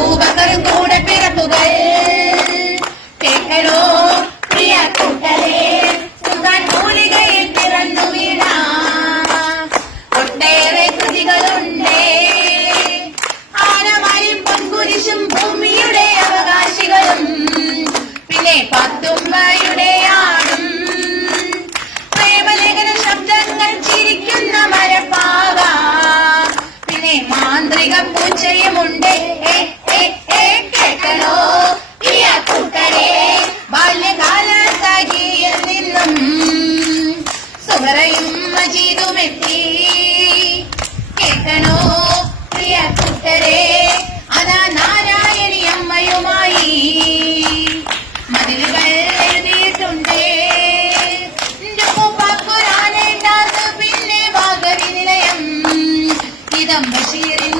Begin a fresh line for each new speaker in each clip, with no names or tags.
அபூபக்கரும் கூட பிறப்புகள் கேட்கணும் ചോറയും മജീദുമെത്തി. കേൾക്കണോ പ്രിയ കുട്ടരെ അതാ നാരായണി അമ്മയുമായി മതിലുകൾ എഴുതിയിട്ടുണ്ട്. പിന്നെ വാഗവിനിലയം ഇതം ബഷീറിൻ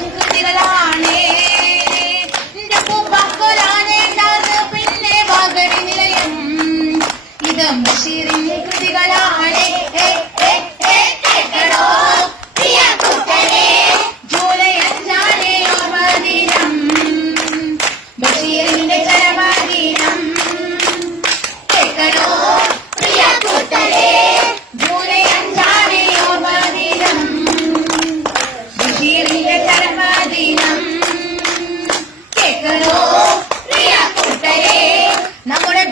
ധർമ്മദിനം. കേക്കണോ പ്രിയ കൂട്ടരെ നമ്മുടെ